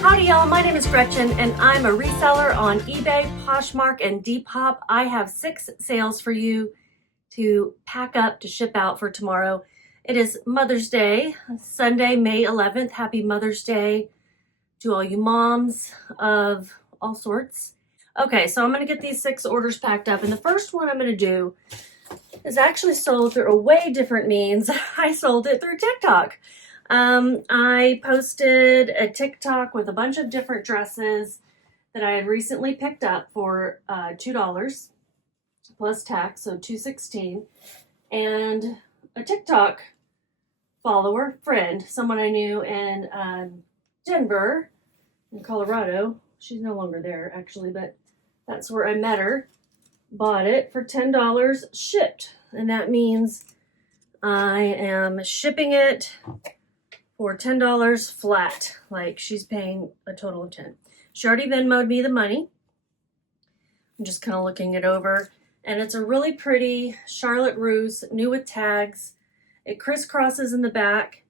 Howdy y'all, my name is Gretchen and I'm a reseller on eBay, Poshmark, and Depop. I have 6 sales for you to pack up to ship out for tomorrow. It is Mother's Day, Sunday, May 11th. Happy Mother's Day to all you moms of all sorts. Okay, so I'm going to get these 6 orders packed up, and the first one I'm going to do is actually sold through a way different means. I sold it through TikTok. I posted a TikTok with a bunch of different dresses that I had recently picked up for $2 plus tax, so $2.16. And a TikTok follower, friend, someone I knew in Denver, in Colorado. She's no longer there, actually, but that's where I met her. Bought it for $10 shipped, and that means I am shipping it for $10 flat. Like, she's paying a total of $10. She already Venmo'd me the money. I'm just kind of looking it over. And it's a really pretty Charlotte Russe, new with tags. It crisscrosses in the back.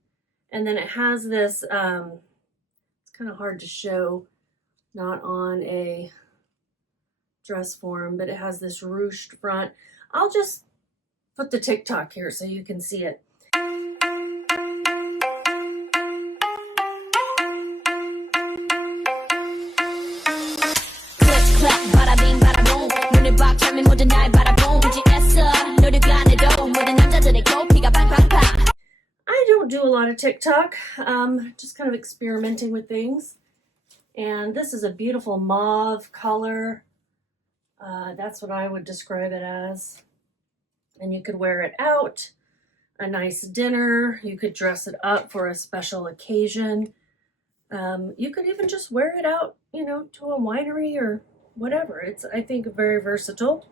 And then it has this, it's kind of hard to show, not on a dress form, but it has this ruched front. I'll just put the TikTok here so you can see it. I don't do a lot of TikTok, just kind of experimenting with things. And this is a beautiful mauve color. That's what I would describe it as. And you could wear it out, a nice dinner. You could dress it up for a special occasion. You could even just wear it out, you know, to a winery or whatever. It's, I think, very versatile.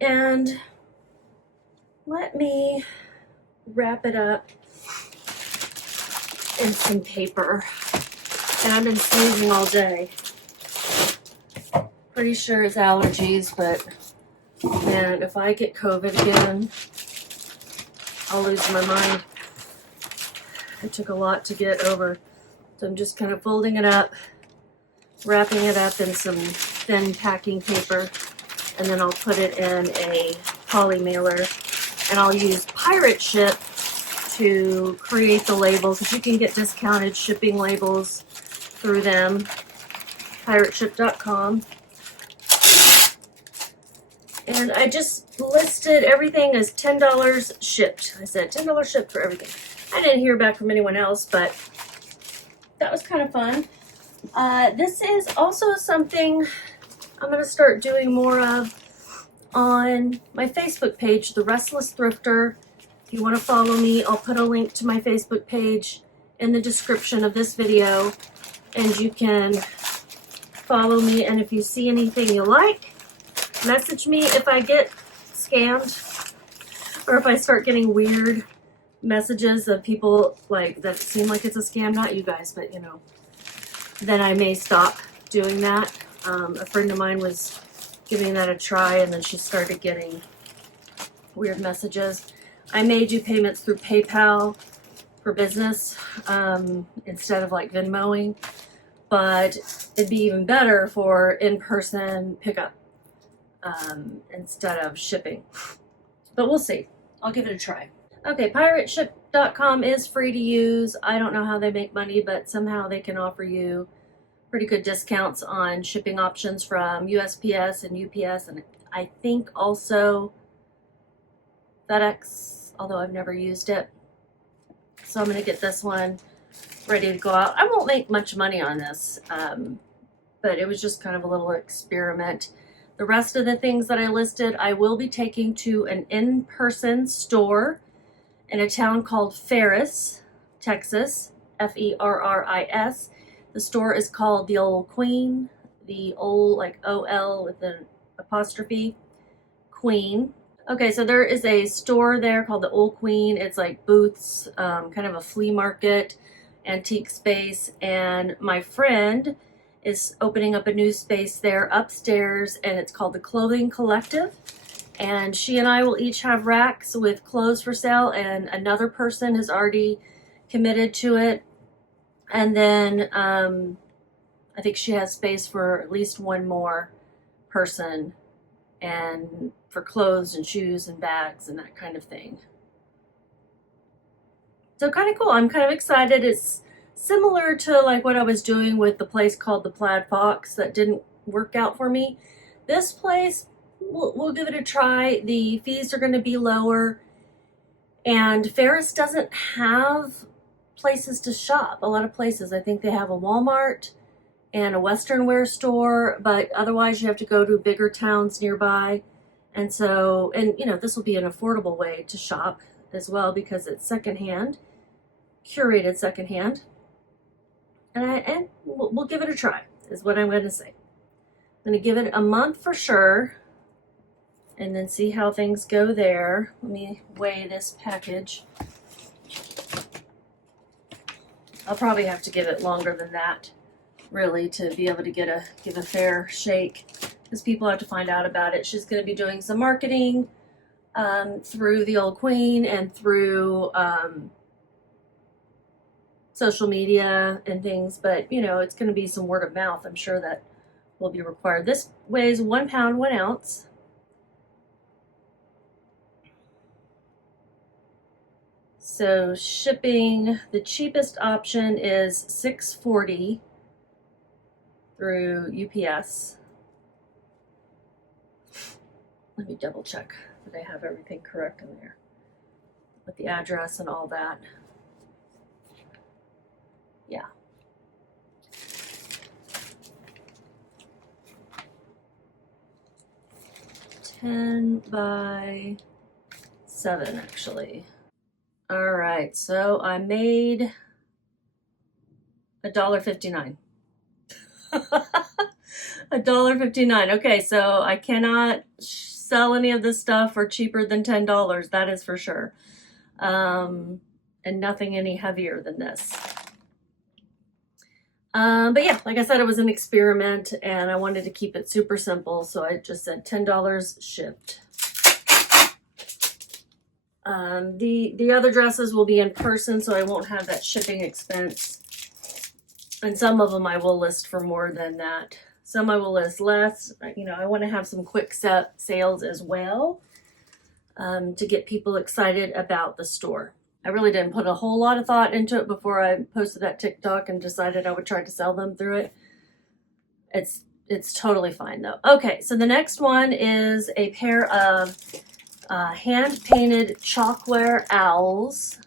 And let me wrap it up in some paper. And I've been sneezing all day. Pretty sure it's allergies, but man, if I get COVID again, I'll lose my mind. It took a lot to get over. So I'm just kind of folding it up, wrapping it up in some thin packing paper, and then I'll put it in a poly mailer, and I'll use Pirate Ship to create the labels, because you can get discounted shipping labels through them. pirateship.com. And I just listed everything as $10 shipped. I said $10 shipped for everything. I didn't hear back from anyone else, but that was kind of fun. This is also something I'm going to start doing more of on my Facebook page, The Restless Thrifter. If you want to follow me, I'll put a link to my Facebook page in the description of this video, and you can follow me. And if you see anything you like, message me. If I get scammed or if I start getting weird messages of people like that seem like it's a scam, not you guys, but you know, then I may stop doing that. A friend of mine was giving that a try, and then she started getting weird messages. I may do payments through PayPal for business instead of like Venmoing, but it'd be even better for in-person pickup instead of shipping. But we'll see. I'll give it a try. Okay, pirateship.com is free to use. I don't know how they make money, but somehow they can offer you pretty good discounts on shipping options from USPS and UPS, and I think also FedEx, although I've never used it. So I'm going to get this one ready to go out. I won't make much money on this, but it was just kind of a little experiment. The rest of the things that I listed, I will be taking to an in-person store in a town called Ferris, Texas, Ferris. The store is called The Old Queen, the old, like O-L with an apostrophe, Queen. Okay, so there is a store there called The Old Queen. It's like booths, kind of a flea market, antique space, and my friend is opening up a new space there upstairs, and it's called the Clothing Collective. And she and I will each have racks with clothes for sale, and another person has already committed to it. And then I think she has space for at least one more person, and for clothes and shoes and bags and that kind of thing. So kind of cool. I'm kind of excited. It's similar to like what I was doing with the place called the Plaid Fox that didn't work out for me. This place, we'll give it a try. The fees are going to be lower, and Ferris doesn't have places to shop. A lot of places, I think they have a Walmart and a Western wear store, but otherwise you have to go to bigger towns nearby. And so, and you know, this will be an affordable way to shop as well because it's secondhand, curated secondhand. And we'll give it a try, is what I'm going to say. I'm going to give it a month for sure, and then see how things go there. Let me weigh this package. I'll probably have to give it longer than that, really, to be able to give a fair shake, because people have to find out about it. She's going to be doing some marketing through the Old Queen and through social media and things, but you know, it's going to be some word of mouth. I'm sure that will be required. This weighs 1 pound, 1 ounce. So shipping, the cheapest option is $6.40 through UPS. Let me double check that I have everything correct in there with the address and all that. Yeah. $10 by 7 actually. All right, so I made $1.59. $1.59. Okay, so I cannot sell any of this stuff for cheaper than $10. That is for sure. And nothing any heavier than this. But yeah, like I said, it was an experiment and I wanted to keep it super simple. So I just said $10 shipped. The other dresses will be in person, so I won't have that shipping expense. And some of them I will list for more than that. Some I will list less. You know, I want to have some quick sales as well, to get people excited about the store. I really didn't put a whole lot of thought into it before I posted that TikTok and decided I would try to sell them through it. It's totally fine though. Okay, so the next one is a pair of hand-painted chalkware owls.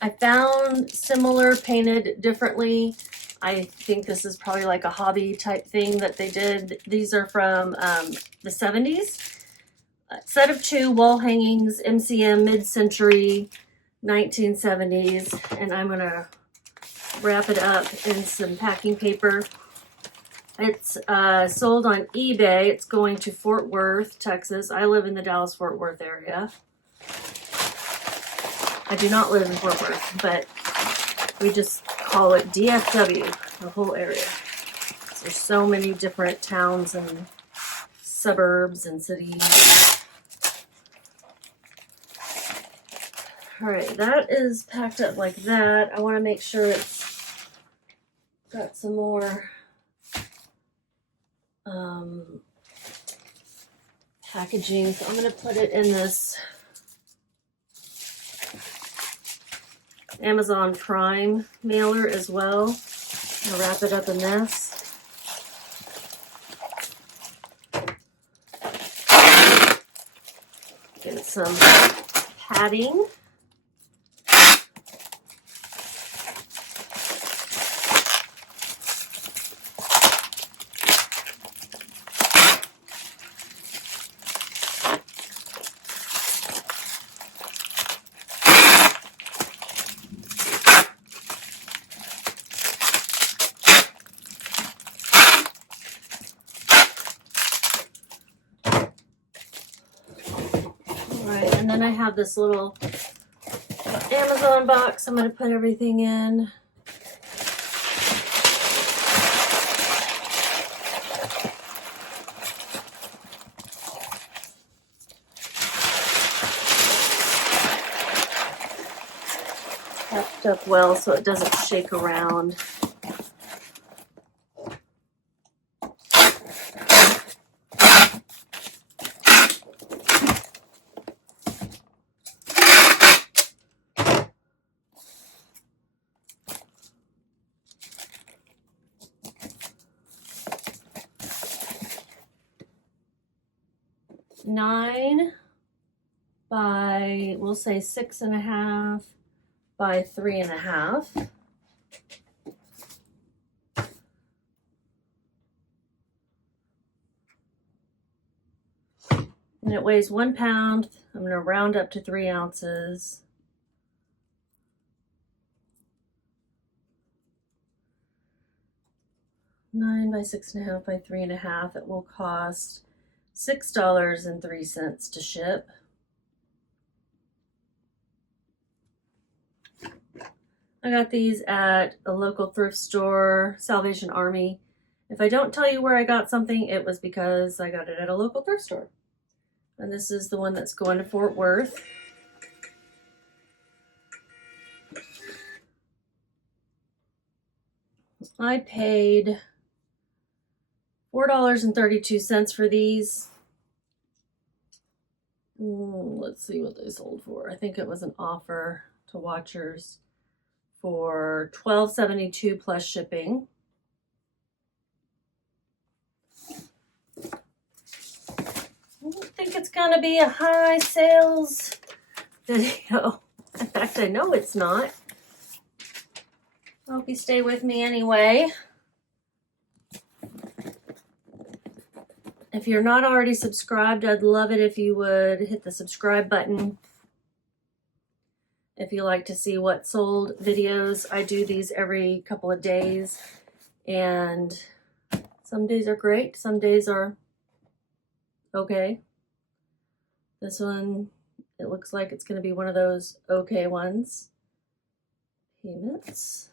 I found similar painted differently. I think this is probably like a hobby type thing that they did. These are from the 70s. Set of 2 wall hangings, MCM, mid-century, 1970s. And I'm gonna wrap it up in some packing paper. It's sold on eBay. It's going to Fort Worth, Texas. I live in the Dallas-Fort Worth area. I do not live in Fort Worth, but we just call it DFW, the whole area. There's so many different towns and suburbs and cities. All right, that is packed up like that. I want to make sure it's got some more packaging. So I'm going to put it in this Amazon Prime mailer as well. I'll wrap it up in this. Get some padding. And then I have this little Amazon box I'm going to put everything in. wrapped up well so it doesn't shake around. Nine by, we'll say 6.5 by 3.5. And it weighs 1 pound. I'm going to round up to 3 ounces. Nine by 6.5 by 3.5. It will cost $6.03 to ship. I got these at a local thrift store, Salvation Army. If I don't tell you where I got something, it was because I got it at a local thrift store. And this is the one that's going to Fort Worth. I paid $4.32 for these. Let's see what they sold for. I think it was an offer to watchers for $12.72 plus shipping. I don't think it's gonna be a high sales video. In fact, I know it's not. I hope you stay with me anyway. If you're not already subscribed, I'd love it if you would hit the subscribe button. If you like to see what sold videos, I do these every couple of days. And some days are great, some days are okay. This one, it looks like it's going to be one of those okay ones. Payments.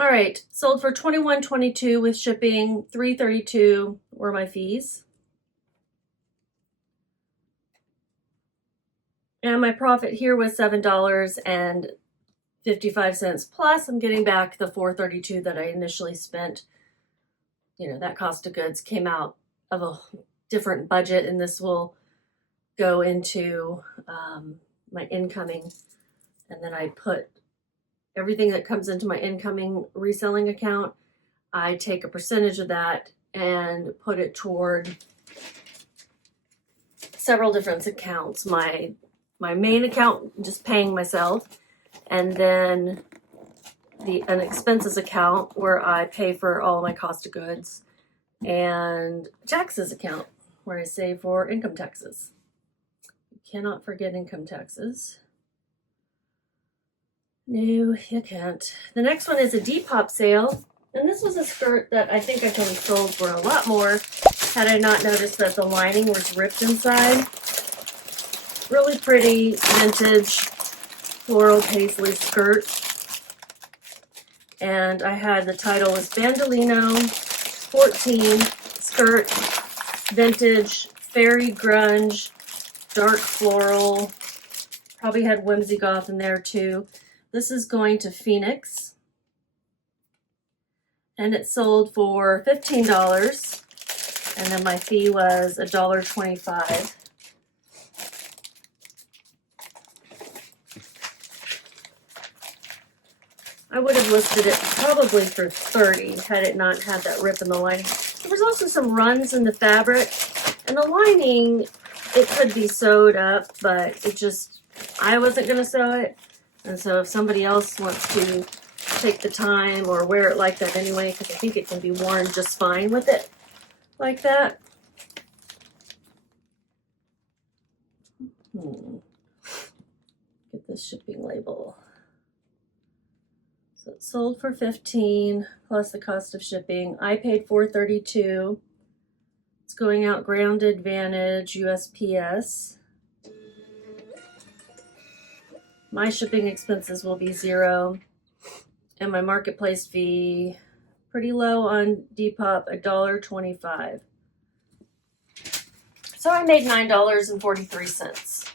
All right, sold for $21.22 with shipping. $3.32 were my fees. And my profit here was $7.55, plus I'm getting back the $4.32 that I initially spent. You know, that cost of goods came out of a different budget, and this will go into my incoming. And then I put everything that comes into my incoming reselling account, I take a percentage of that and put it toward several different accounts. My main account, just paying myself, and then an expenses account where I pay for all my cost of goods, and taxes account where I save for income taxes. You cannot forget income taxes. No, you can't. The next one is a Depop sale, and this was a skirt that I think I could have sold for a lot more had I not noticed that the lining was ripped inside. Really pretty vintage floral paisley skirt. And I had, the title was Bandolino 14 skirt, vintage, fairy grunge, dark floral. Probably had whimsy goth in there too. This is going to Phoenix. And it sold for $15. And then my fee was $1.25. I would have listed it probably for $30 had it not had that rip in the lining. There was also some runs in the fabric, and the lining, it could be sewed up, but it just, I wasn't going to sew it. And so if somebody else wants to take the time or wear it like that anyway, because I think it can be worn just fine with it like that. Get this shipping label. So it sold for $15 plus the cost of shipping. I paid $4.32. It's going out grounded Vantage USPS. My shipping expenses will be $0, and my marketplace fee pretty low on Depop, $1.25. So So I made $9.43.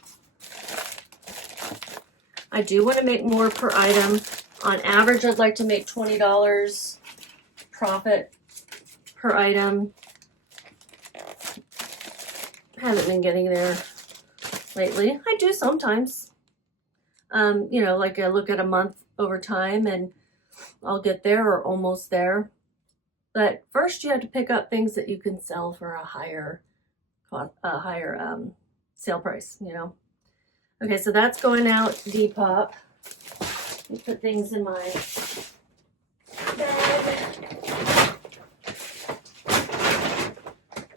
I do want to make more per item. On average, I'd like to make $20 profit per item. Haven't been getting there lately. I do sometimes. You know, like I look at a month over time and I'll get there or almost there. But first you have to pick up things that you can sell for a higher sale price, you know. Okay, so that's going out Depop. Let me put things in my bag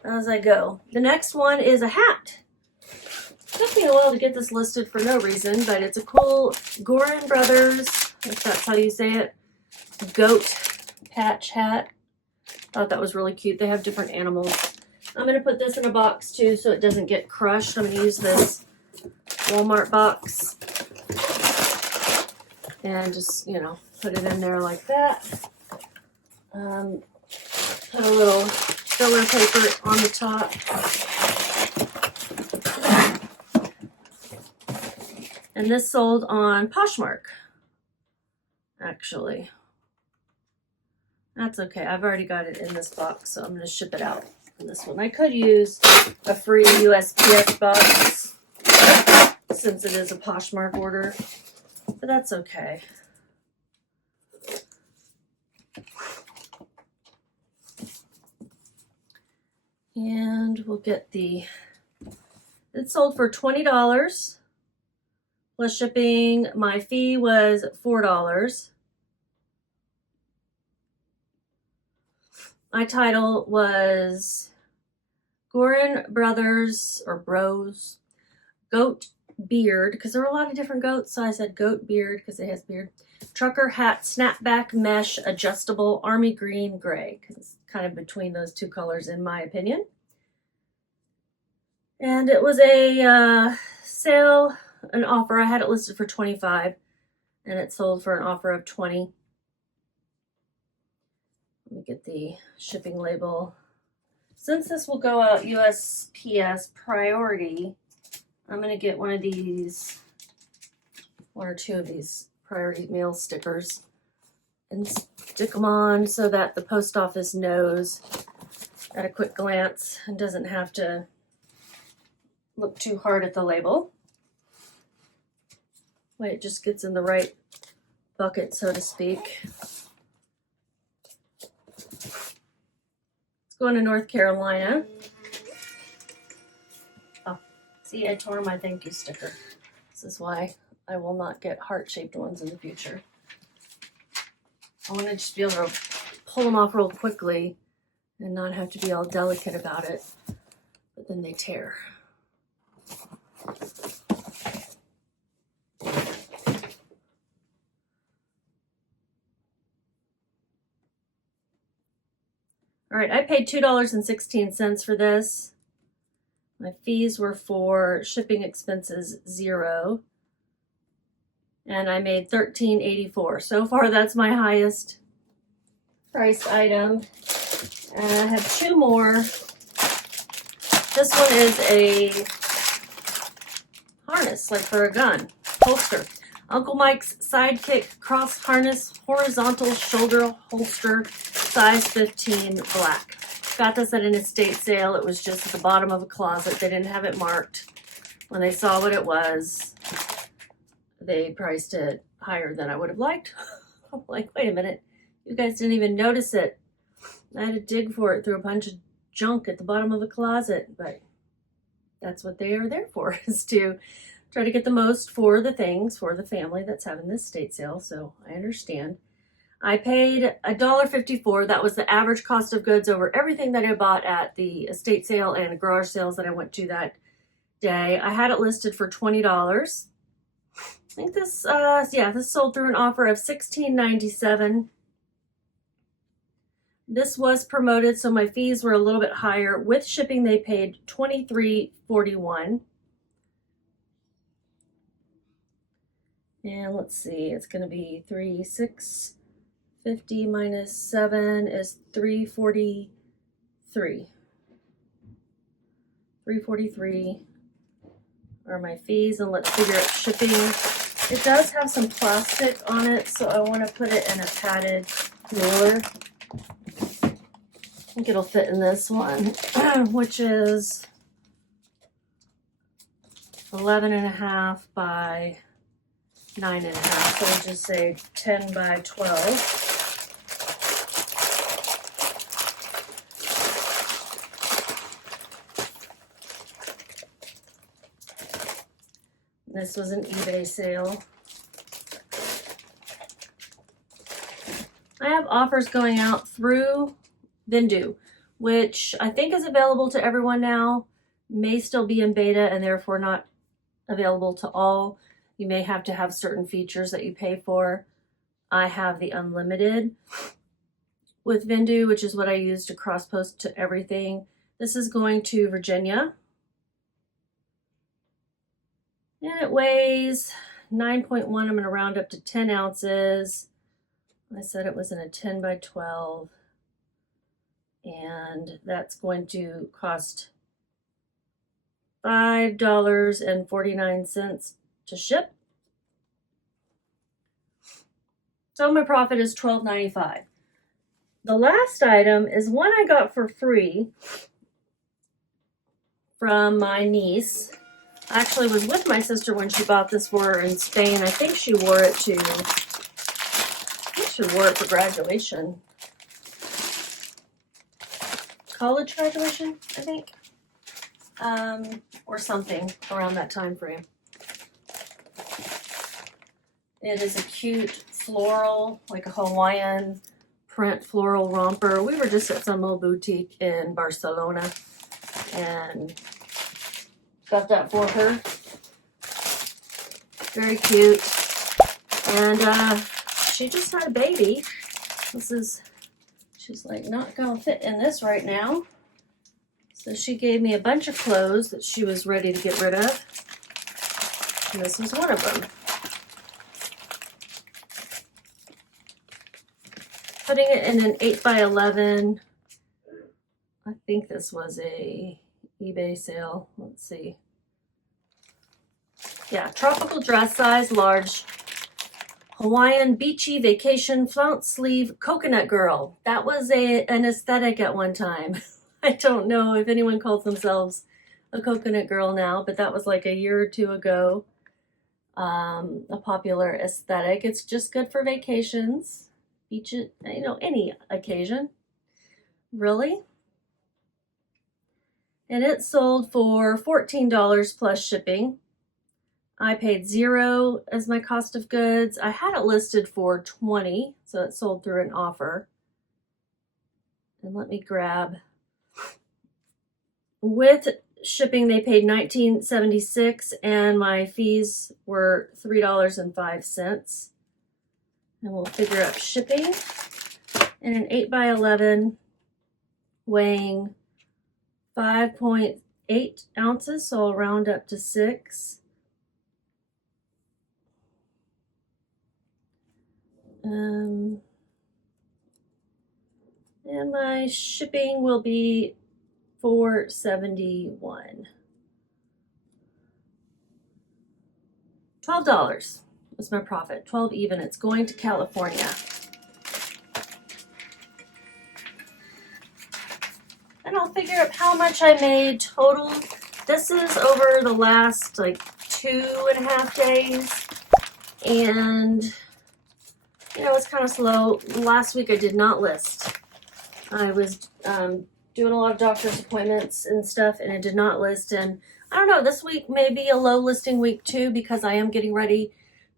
as I go. The next one is a hat. It took me a while to get this listed for no reason, but it's a cool Gorin Brothers, if that's how you say it, goat patch hat. Thought that was really cute. They have different animals. I'm going to put this in a box too so it doesn't get crushed. I'm going to use this Walmart box and just, you know, put it in there like that. Put a little filler paper on the top. And this sold on Poshmark, actually. That's okay. I've already got it in this box, so I'm going to ship it out in this one. I could use a free USPS box since it is a Poshmark order, but that's okay. And we'll get it sold for $20 plus shipping. My fee was $4. My title was Gorin Brothers or Bros Goat Beard, because there were a lot of different goats, so I said goat beard because it has beard. Trucker hat, snapback mesh, adjustable, army green, gray, because it's kind of between those two colors in my opinion. And it was a sale, an offer. I had it listed for $25 and it sold for an offer of $20. Let me get the shipping label. Since this will go out USPS priority, I'm going to get one of these, one or two of these priority mail stickers and stick them on so that the post office knows at a quick glance and doesn't have to look too hard at the label. Wait, it just gets in the right bucket, so to speak. Going to North Carolina. Oh, see, I tore my thank you sticker. This is why I will not get heart-shaped ones in the future. I want to just be able to pull them off real quickly and not have to be all delicate about it, but then they tear. All right, I paid $2.16 for this. My fees were for shipping expenses $0. And I made $13.84. So far, that's my highest priced item. And I have two more. This one is a harness, like for a gun, holster. Uncle Mike's Sidekick Cross Harness Horizontal Shoulder Holster, size 15, black. Got this at an estate sale. It was just at the bottom of a closet. They didn't have it marked. When they saw what it was, they priced it higher than I would have liked. I'm like, wait a minute. You guys didn't even notice it. I had to dig for it through a bunch of junk at the bottom of a closet, but that's what they are there for, is to try to get the most for the things for the family that's having this estate sale, so I understand. I paid $1.54. That was the average cost of goods over everything that I bought at the estate sale and garage sales that I went to that day. I had it listed for $20. I think this, this sold through an offer of $16.97. This was promoted, so my fees were a little bit higher. With shipping, they paid $23.41. And let's see, it's going to be $650 minus 7 is $343. $3.43 are my fees, and let's figure out shipping. It does have some plastic on it, so I want to put it in a padded mailer. I think it'll fit in this one, which is 11.5 by 9.5. So we'll just say 10 by 12. This was an eBay sale. I have offers going out through Vendoo, which I think is available to everyone now, may still be in beta and therefore not available to all. You may have to have certain features that you pay for. I have the unlimited with Vendoo, which is what I use to cross post to everything. This is going to Virginia. And it weighs 9.1. I'm going to round up to 10 ounces. I said it was in a 10 by 12. And that's going to cost $5.49 to ship. So my profit is $12.95. The last item is one I got for free from my niece. I actually was with my sister when she bought this for her in Spain. I think she wore it for graduation. College graduation, I think. Or something around that time frame. It is a cute floral, like a Hawaiian print floral romper. We were just at some little boutique in Barcelona and got that for her. Very cute. And she just had a baby. She's like not gonna fit in this right now. So she gave me a bunch of clothes that she was ready to get rid of. And this was one of them. Putting it in an 8 by 11. I think this was a eBay sale. Let's see. Yeah, tropical dress size, large. Hawaiian beachy vacation flounce sleeve coconut girl. That was an aesthetic at one time. I don't know if anyone calls themselves a coconut girl now, but that was like a year or two ago. A popular aesthetic. It's just good for vacations, beach, any occasion, really. And it sold for $14 plus shipping. I paid $0 as my cost of goods. I had it listed for $20, so it sold through an offer. And let me grab. With shipping, they paid $19.76, and my fees were $3.05. And we'll figure out shipping. And an 8 by 11, weighing 5.8 ounces, so I'll round up to 6. And my shipping will be $4.71. $12 was my profit. 12 even. It's going to California. And I'll figure out how much I made total. This is over the last like 2.5 days. And it's kind of slow. Last week I did not list. I was doing a lot of doctor's appointments and stuff, and I did not list. And I don't know, this week may be a low listing week too, because I am getting ready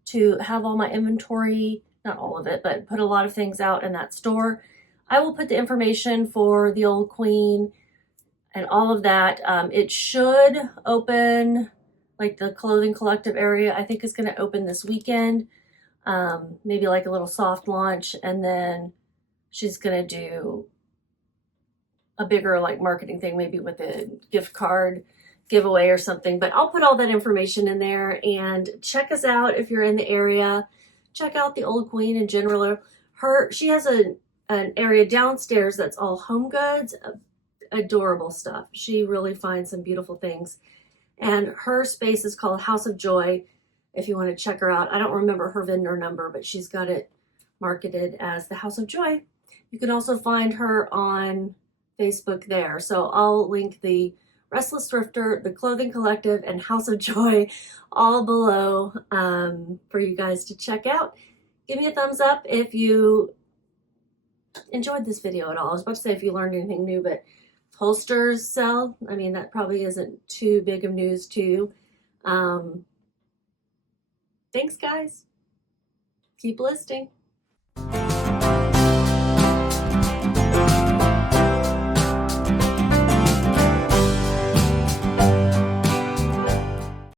to have all my inventory, not all of it, but put a lot of things out in that store. I will put the information for the Old Queen and all of that. It should open, like the clothing collective area, I think is going to open this weekend. Maybe like a little soft launch, and then she's going to do a bigger like marketing thing, maybe with a gift card giveaway or something. But I'll put all that information in there, and check us out if you're in the area. Check out the Old Queen in general. She has an area downstairs that's all home goods, adorable stuff. She really finds some beautiful things. And her space is called House of Joy, if you want to check her out. I don't remember her vendor number, but she's got it marketed as the House of Joy. You can also find her on Facebook there. So I'll link the Restless Thrifter, the Clothing Collective, and House of Joy all below for you guys to check out. Give me a thumbs up if you enjoyed this video at all. I was about to say if you learned anything new, but holsters sell. I mean, that probably isn't too big of news to you. Thanks, guys. Keep listing.